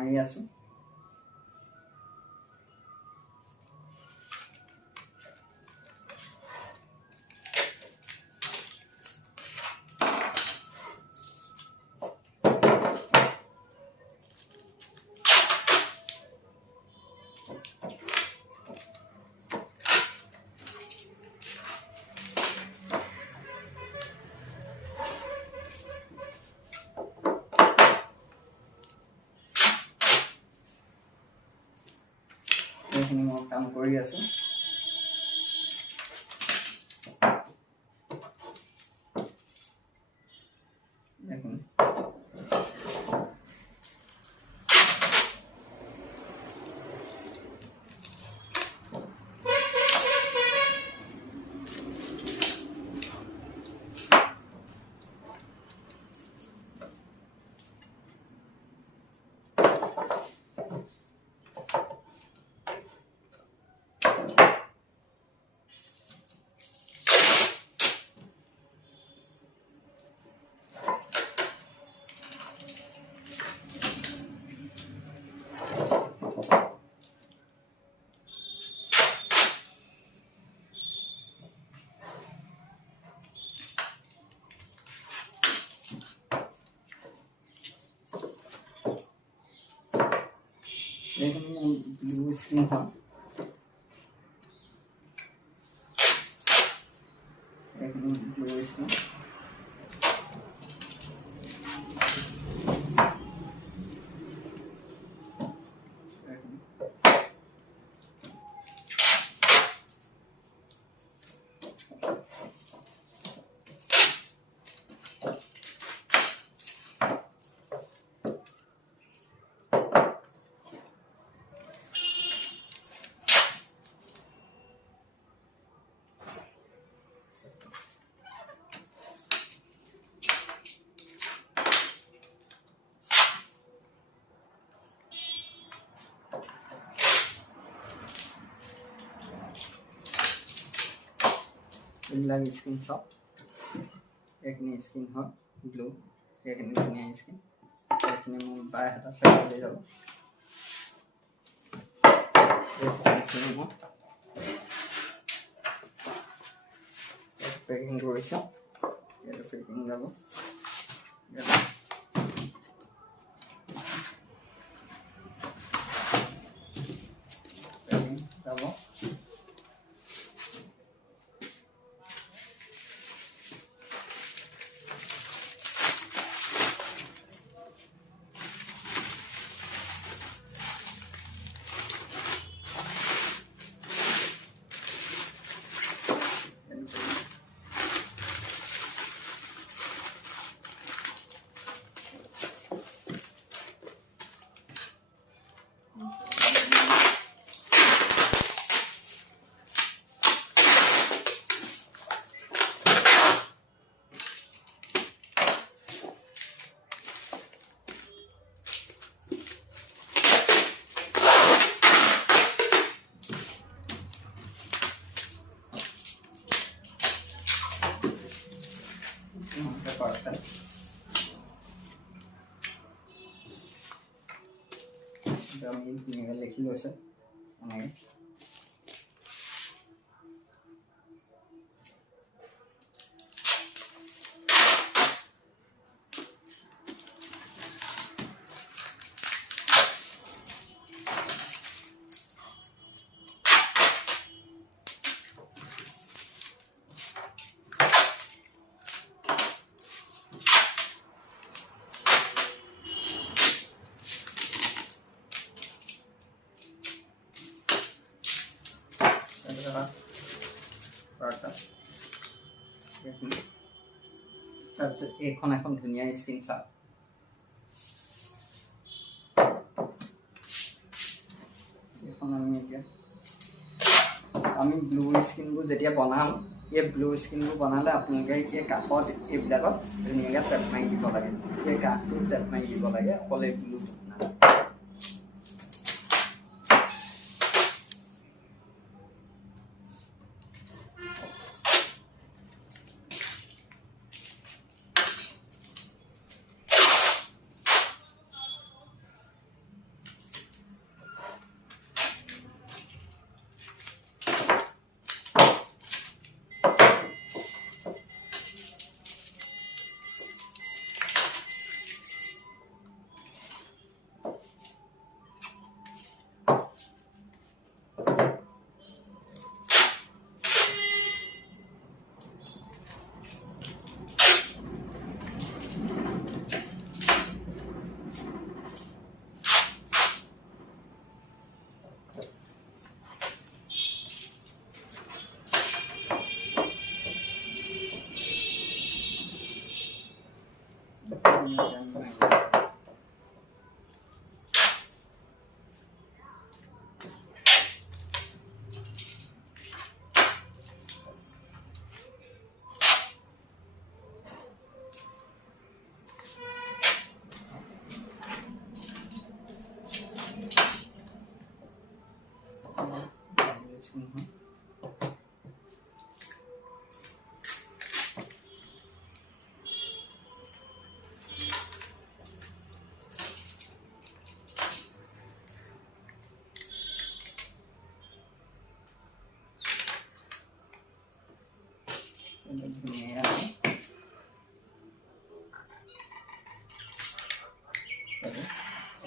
মাৰি আছোঁ। এইখিনি মই কাম কৰি আছোঁ। দেখোন এইখিনি ব্লু স্ক্ৰীন হয়। এইখিনি ব্লু স্ক্ৰীন। এইবিলাক স্ক্ৰীন চব। এইখিনি স্ক্ৰীন হয় ব্লু। এইখিনি ধুনীয়া স্ক্ৰীন। এইখিনি মোৰ বাই হাতে চেক কৰি যাব। পেকিং কৰিছোঁ। এইটো পেকিং যাব। পেকিং যাব। পাৰ্সেল আমি ধুনীয়াকৈ লিখি লৈছে এনেকৈ। তাৰপিছত এইখন এখন ধুনীয়া স্ক্ৰীন চাওক। এইখন আমি ব্লু স্ক্ৰীনবোৰ যেতিয়া বনাম, এই ব্লু স্ক্ৰীনবোৰ বনালে আপোনালোকে এই কাষত এইবিলাকত ধুনীয়াকৈ টেপ মাৰি দিব লাগে। এই কাষটো টেপ মাৰি দিব লাগে, অকল এই ব্লু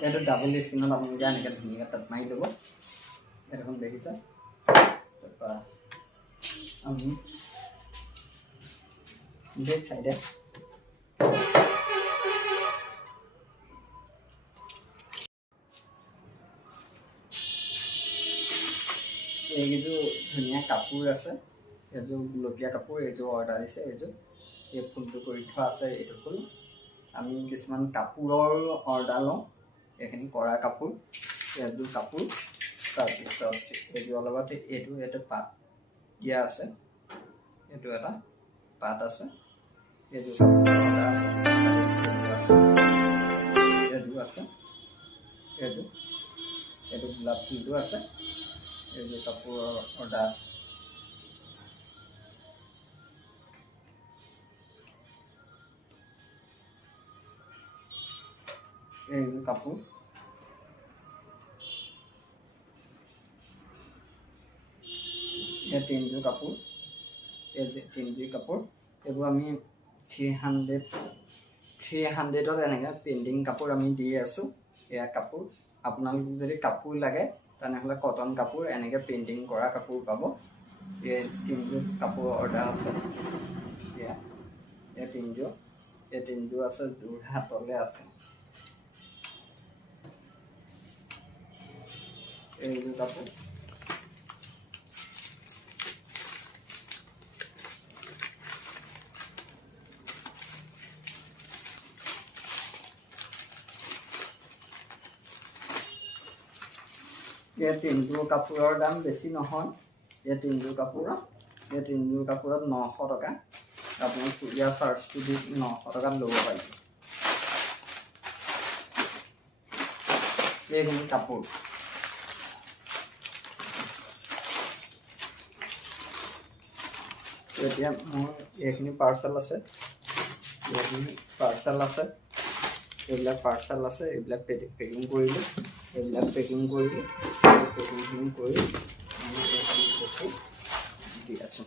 এইটো ডাবল স্ক্ৰীনত আপোনালোকে এনেকৈ ধুনীয়াকৈ তাত মাৰি ল'ব। এইখন দেখিছে। তাৰপৰা আমি বেক চাইডে এইকেইযোৰ ধুনীয়া কাপোৰ আছে। এইযোৰ গুলপীয়া কাপোৰ, এইযোৰ অৰ্ডাৰ দিছে। এই ফুলটো কৰি থোৱা আছে। এইটো ফুল আমি কিছুমান কাপোৰৰ অৰ্ডাৰ লওঁ। এইখিনি কৰা কাপোৰ, এইযোৰ কাপোৰ। তাৰপিছত এইযোৰৰ লগত এইটো পাত দিয়া আছে। এইটো এটা পাত আছে। এইযোৰ কাপোৰ অৰ্ডাৰ আছে। এইযোৰ আছে। এইটো গোলাপ ফুলটো আছে। এইযোৰ কাপোৰৰ অৰ্ডাৰ আছে। এইযোৰ কাপোৰ, এই তিনিযোৰ কাপোৰ, তিনিযোৰ কাপোৰ। এইবোৰ আমি 300ত এনেকৈ পেইণ্টিং কাপোৰ আমি দি আছোঁ। এয়া কাপোৰ আপোনালোকক যদি কাপোৰ লাগে তেনেহ'লে কটন কাপোৰ এনেকৈ পেইণ্টিং কৰা কাপোৰ পাব। এই তিনিযোৰ কাপোৰ অৰ্ডাৰ আছে। এই তিনিযোৰ আছে। যোৰহাটলৈ আছে। এইযোৰ কাপোৰ, এই তিনিযোৰ কাপোৰৰ দাম বেছি নহয়। এই তিনিযোৰ কাপোৰত 900 টকা। আপুনি কুৰিয়াৰ চাৰ্জটো দি 900 টকাত ল'ব পাৰিব। এইখিনি কাপোৰ এতিয়া মোৰ এইখিনি পাৰ্চেল আছে। এইবিলাক পাৰ্চেল আছে। এইবিলাক পেকিং কৰিলোঁ। পেকিংখিনি কৰি আমি এইখিনি বস্তু দি আছোঁ।